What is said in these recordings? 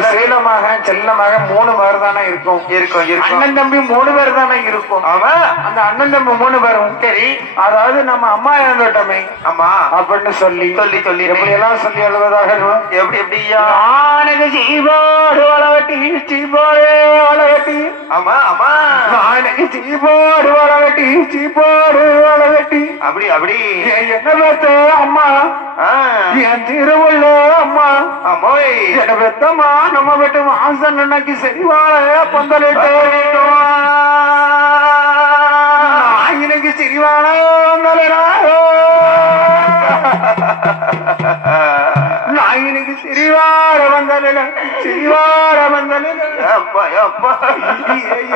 சீலமாக செல்லமாக மூணு பேர் தானே இருக்கும் இருக்கும். அண்ணன் தம்பி மூணு பேர் தானே இருக்கும். அவன் அந்த அண்ணன் தம்பி மூணு பேரும் சரி. அதாவது நம்ம அம்மா இறந்துட்டோமே. ஆமா. அப்படின்னு சொல்லி சொல்லி சொல்லி. எப்படி எல்லாம் சொல்லி இருக்கும்? எப்படி எப்படியா? சீபோடு வளவட்டி சீபோடு வளவட்டி. ஆமா ஆமா. நானுக்கு சீபோடு வளவட்டி சீபோடு வளவட்டி. அப்படி அப்படி. என்ன பெத்த அம்மா? என் திருவுள்ள அம்மா பெத்தம்மா நம்ம பெட்டு மாசம் அன்னைக்கு சரி வாழ பந்தலிட்டு நாயினுக்கு சரி வாழ நாயினுக்கு சிறிவார வந்தலில சிறிவார வந்தலில. அப்பா அப்பா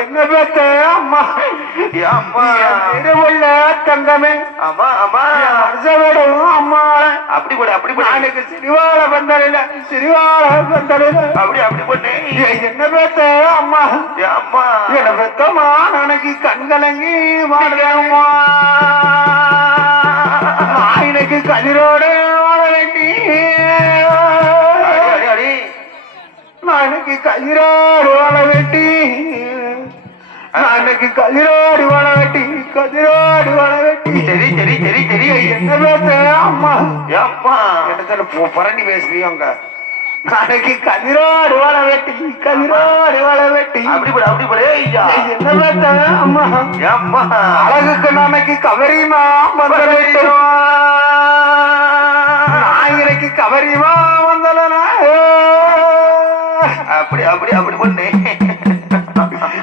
என்ன பெத்த அம்மா? அம்மா திருவுள்ள தங்கமே. என் அரசவிடும் அம்மா. அப்படி போடு அப்படி போடு. நாளைக்கு சிறிவார வந்தலில சிறிவார வந்தலில அப்படி அப்படி போட்டு என்ன பெத்த அம்மா? அம்மா. என்ன பெத்தம்மா நாளைக்கு கண்கலங்கி மாடுதேம்மா நாளைக்கு கதிரோடு வாழ வேண்டி நாளைக்கு கதிரோடு வாழ வேண்டி நாளைக்கு கதிரோடு வாழ வேண்டி கதிரோடு வாழ வேண்டி சரி சரி சரி சரி. என்ன பெத்த அம்மா? அம்மா இடத்துல புரண்டி பேசுறீங்க நாளைக்கு கதிரோடு வாழ வெட்டி கதிரோடு வாழ வெட்டி. அப்படி போடு அப்படி என்ன பெத்த அம்மா. அம்மா அழகுக்கு நாளைக்கு கவரிமா நாயனைக்கு கவரிமா வந்தலனா? அப்படி அப்படி அப்படி பொண்ணு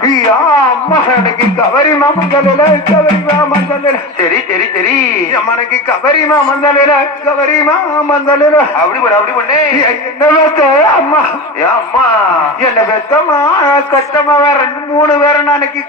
எனக்கு கவரிமா மந்தலில கவரிமா மந்தலில சரி சரி சரி அம்மனுக்கு கவரிமா மந்தலில கவரிமா மந்தலில அப்படி போடு அப்படி பொண்ணு என்ன பெத்த அம்மா அம்மா என்ன பெத்தம்மா கத்தம்மா வேற ரெண்டு மூணு பேரை நாளைக்கு